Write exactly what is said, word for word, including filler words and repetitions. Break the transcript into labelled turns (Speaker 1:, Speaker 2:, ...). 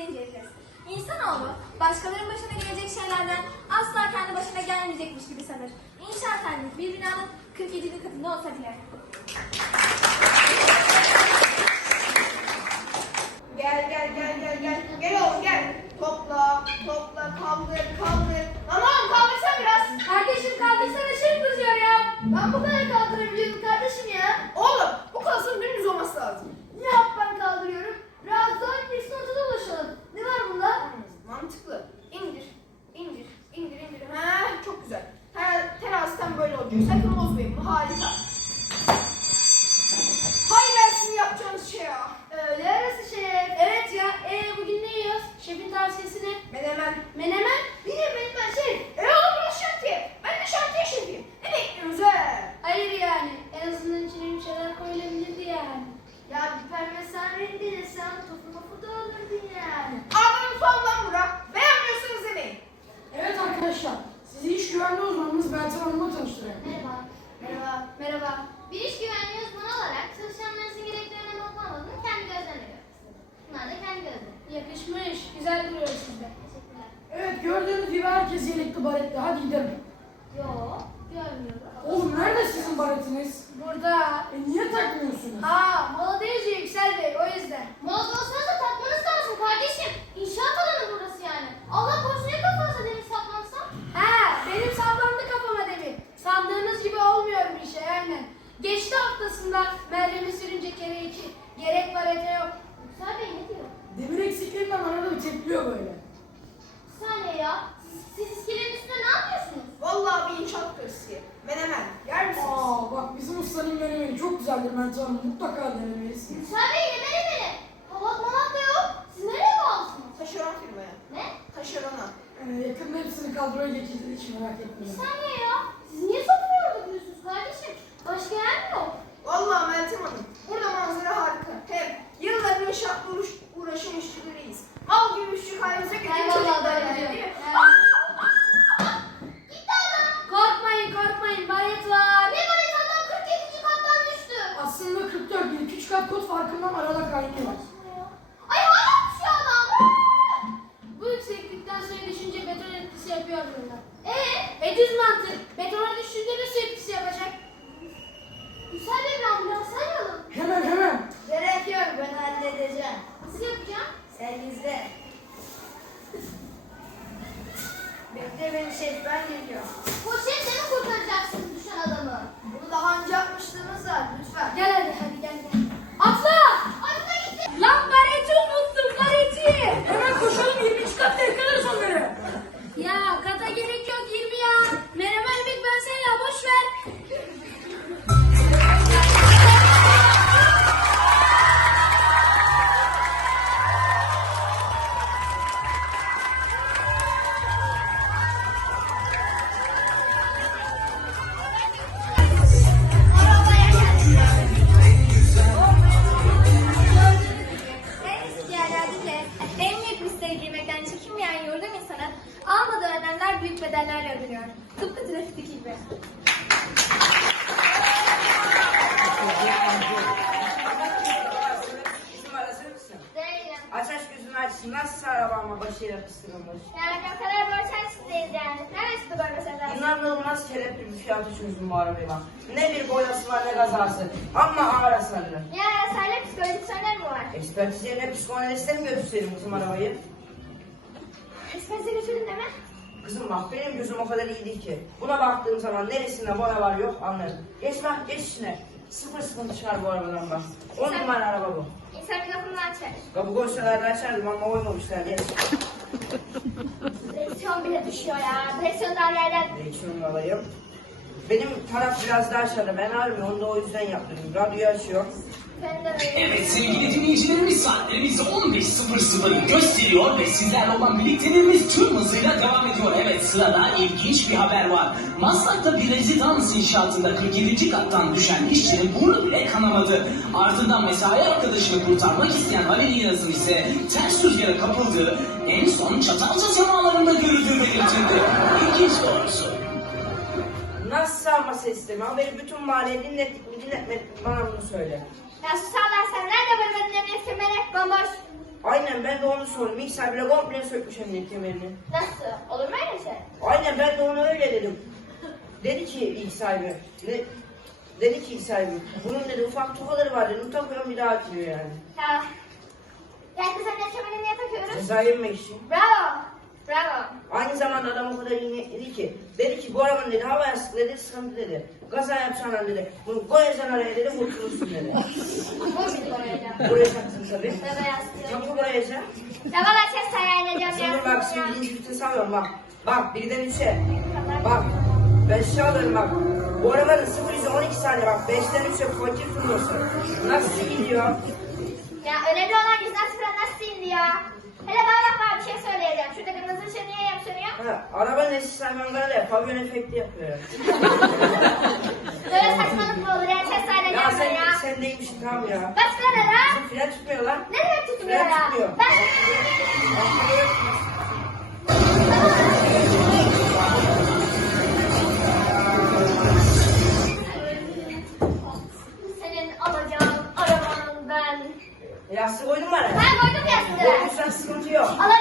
Speaker 1: inceleyeceğiz. İnsanoğlu başkalarının başına gelecek şeylerden asla kendi başına gelmeyecekmiş gibi sanır. İnşaat halinde bir binanın kırk yedinci katında olsa bile.
Speaker 2: Gel gel gel gel gel. Gel oğlum gel. Topla, topla, kaldır, kaldır. Aman kaldırsan biraz.
Speaker 1: Kardeşim kaldırsana şey kızıyor ya. Ben bu kadar kaldırabiliyorum kardeşim ya.
Speaker 2: Oğlum bu kalsın dümdüz olması lazım.
Speaker 1: Ne yap ben kaldırıyorum? Biraz daha birisi ortada ulaşalım. Ne var bunda?
Speaker 2: Hmm, mantıklı. İndir, indir, indir, indir. Ha, çok güzel. Her teraziden böyle olacak. Sakın bozmayın. Bu harika. Hay ben sizin yapacağınız şey ya.
Speaker 1: Öyle arası şef. Evet ya. Ee bugün ne yiyoruz? Şefin tavsiyesi ne?
Speaker 2: Menemen.
Speaker 1: Menemen? Yine menemen şef.
Speaker 2: E oğlum burası şantiye. Ben de şantiye şefiyim. Ne bekliyoruz he?
Speaker 1: Hayır yani. En azından içine bir şeyler koyulabilirdi yani. Ya bir parmesan rendelesen topu topu da alırdın yani.
Speaker 2: Ağzını soldan Burak. Beğenmiyorsanız demeyin.
Speaker 3: Evet arkadaşlar, sizi iş güvenliği uzmanımız Meltem Hanım'la tanıştırayım.
Speaker 1: Merhaba. Merhaba. Merhaba. Bir iş güvenliği uzmanı olarak çalışanlarınızın gereklerine bakmamadığını kendi gözlemle görmek istedim. Bunlar da kendi gözlemim. Yakışmış. Güzel duruyor sizde. Teşekkürler.
Speaker 3: Evet, gördüğünüz gibi herkes yelekli baretli. Hadi gidelim.
Speaker 1: Yo, görmüyorum.
Speaker 3: Oğlum nerede sizin baretiniz?
Speaker 1: Burada.
Speaker 3: E niye takmıyorsunuz?
Speaker 1: Ha, mola yazıyor Yüksel Bey, o yüzden. Mola olsanız da takmanız lazım kardeşim. İnşaat alanı burası yani. Allah korusun ya kafanıza demir saplansa? He, benim saplandı kafama demir. Sandığınız gibi olmuyor bir şey aynen. Geçti haftasında merhemi sürünce kere iki. Gerek barete yok. Yüksel Bey ne diyor?
Speaker 3: Demir eksikliğinden arada bir tepliyor böyle.
Speaker 1: Bir saniye ya. Siz, siz iskelenin üstünde ne yapıyorsunuz?
Speaker 2: Vallahi bir inşaat klasiği. Menemen. Yer misiniz?
Speaker 3: Aa bak bizim ustanın menemeni çok güzeldir Meltem Hanım. Mutlaka denemelisiniz.
Speaker 1: Yüksel Bey ne beni beni? Havat mavat da yok. Siz nereye bağlısınız?
Speaker 2: Taşeron firmaya.
Speaker 1: Ne?
Speaker 2: Taşerona.
Speaker 3: Ee, yakında hepsini kadroya geçirdik, hiç merak
Speaker 1: Bir
Speaker 3: etmeyin.
Speaker 1: saniye ya. Siz niye sofraya orada duruyorsunuz kardeşim? Başka yer mi yok?
Speaker 2: Vallahi Meltem Hanım. Burada manzara harika. Hem yılların inşaatla uğraş- uğraşan işçileriyiz. Mal gibi üçlük halimize getirip çocuklar yani değil mi?
Speaker 1: Gitti adam. Korkmayın korkmayın. Baret var. Ne baret adam kırk yedinci kattan düştü.
Speaker 3: Aslında kırk dört değil, üç kat kod farkından arada kaynıyor.
Speaker 1: Ay hala düşüyor adam. Bu yükseklikten suya düşünce beton etkisi yapıyor burada. Ee? E düz mantık. Betona düşünce de su etkisi yapacak. Güzel bir ambulans arayalım.
Speaker 3: Hemen hemen.
Speaker 2: Gerek yok ben halledeceğim.
Speaker 1: Nasıl yapacağım?
Speaker 2: Sen izle. Bekle beni şef ben geliyorum.
Speaker 1: Poşetle mi kurtaracaksın düşen adamı?
Speaker 2: Bunu daha önce yapmıştınız da lütfen.
Speaker 1: Gel hadi hadi gel gel. Atla! Atla gitti. Lan bareti unuttum bareti.
Speaker 3: Hemen koşalım, yirmi üç katta yakalarız onları.
Speaker 1: Ya kata gerek yok yirmi ya. Menemenlik ben sen ya boş ver. En eski yerlerde bile en büyük listeyi giymekten çekinmeyen yurdum insanı almadığı önlemler büyük bedellerle ödeniyor. Tıpkı trafikteki gibi.
Speaker 4: Numarası mısın?
Speaker 1: Değilim.
Speaker 4: Aç aç gözünü açsın. Nasıl arabama başıyla kıstırılmış?
Speaker 1: Yani o kadar borç harçlıyız yani. Neresi bu mesela?
Speaker 4: İnanılmaz kelepli bir fiyatı çözdüm bu arabayı bak. Ne bir boyası var ne kazası. Ama ağır hasarlı.
Speaker 1: Ya sende psikolojik sorunlar mı var?
Speaker 4: Ekspertiz yerine psikanaliste mi götürseydim kızım arabayı?
Speaker 1: Ekspertize götürdün değil mi?
Speaker 4: Kızım bak benim gözüm o kadar iyi değil ki. Buna baktığım zaman neresinde boya var yok anlarım. Geç bak geç içine. Sıfır sıkıntı çıkar bu arabadan bak. On
Speaker 1: Sen-
Speaker 4: numara araba bu.
Speaker 1: İnsan bir kapını açar.
Speaker 4: Kapı koysalar da açardım ama koymamışlar. Geç.
Speaker 1: Direksiyon bile düşüyor ya. Direksiyon dar yerden.
Speaker 4: Direksiyonu alayım. Benim taraf biraz daha aşağıda. Ben ağrımıyor. Onu da o yüzden yaptım. Radyoyu açıyor.
Speaker 1: Ben de öyle.
Speaker 5: Evet sevgili dinleyicilerimiz, saatlerimiz on beş sıfır sıfırı gösteriyor ve sizlerle olan birlikteliğimiz tüm hızıyla devam ediyor. Evet, sırada ilginç bir haber var. Maslak'ta bir rezidans inşaatında kırk yedinci kattan düşen işçinin burnu bile kanamadı. Ardından mesai arkadaşını kurtarmak isteyen Halil Yılmaz'ın ise ters rüzgara kapıldığı, en son Çatalca semalarında görüldüğü belirtildi. İlginç doğrusu.
Speaker 4: Nasıl sağma sistemi? Haberi bütün mahalleye dinlettik mi dinletmedik mi? Bana bunu söyle.
Speaker 1: Ya susarlar sen nerede bölümün emniyet kemeri? Bomboş.
Speaker 4: Aynen ben de onu sordum. Mikser bile komple sökmüş emniyet kemerini.
Speaker 1: Nasıl? Olur mu öyle şey?
Speaker 4: Aynen ben de ona öyle dedim. Dedi ki ilk sahibi. Ne? Dedi ki ilk sahibi. Bunun dedi ufak tokaları var dedi. Takıyorum bir daha atıyor yani.
Speaker 1: Ya. Yani biz emniyet kemerini niye takıyoruz?
Speaker 4: Ceza yemek için.
Speaker 1: Bravo. Bravo.
Speaker 4: Aynı zamanda adam o kadar iyi niyetliydi ki. Dedi ki bu arabanın dedi hava yastıklı dedi sıkıntı dedi. Gaza yapsana dedi. Bunu koyacaksın araya dedi kurtulursun dedi.
Speaker 1: Bu bir koyacağım.
Speaker 4: Buraya taktın tabii.
Speaker 1: Baba yastığı.
Speaker 4: Çok mu koyacaksın?
Speaker 1: Ya valla çok hayal ediyorum
Speaker 4: Şimdi
Speaker 1: ya.
Speaker 4: bak şimdi birinci vites alıyorum bak. Bak birden üçe. Bak. Ben şey alıyorum bak. Bu arabanın sıfır yüze on iki saniye bak. Beşten üçe fakir turnusu. Nasıl gidiyor?
Speaker 1: Ya önemli olan yüzden sıfıra nasıl indi ya? Hele bana bak bir şey söyleyeceğim. Şurada kırmızı ışığı niye yapıştırıyor?
Speaker 4: Ha, arabanın eski saymanları da pavyon efekti yapıyor.
Speaker 1: Böyle saçmalık mı olur ya? Ses
Speaker 4: Ya
Speaker 1: söyleyeceğim
Speaker 4: sen,
Speaker 1: ya.
Speaker 4: sen deymişsin tamam ya.
Speaker 1: Başka ne lan?
Speaker 4: Fren tutmuyor lan.
Speaker 1: Nereye tutmuyor
Speaker 4: Fren
Speaker 1: ya?
Speaker 4: tutmuyor.
Speaker 1: Ben... Senin alacağın arabanın ben.
Speaker 4: Yastık koydun mu araya?
Speaker 1: Ben koydum yastığı.
Speaker 4: Koyduysan sıkıntı yok.
Speaker 1: Alacağım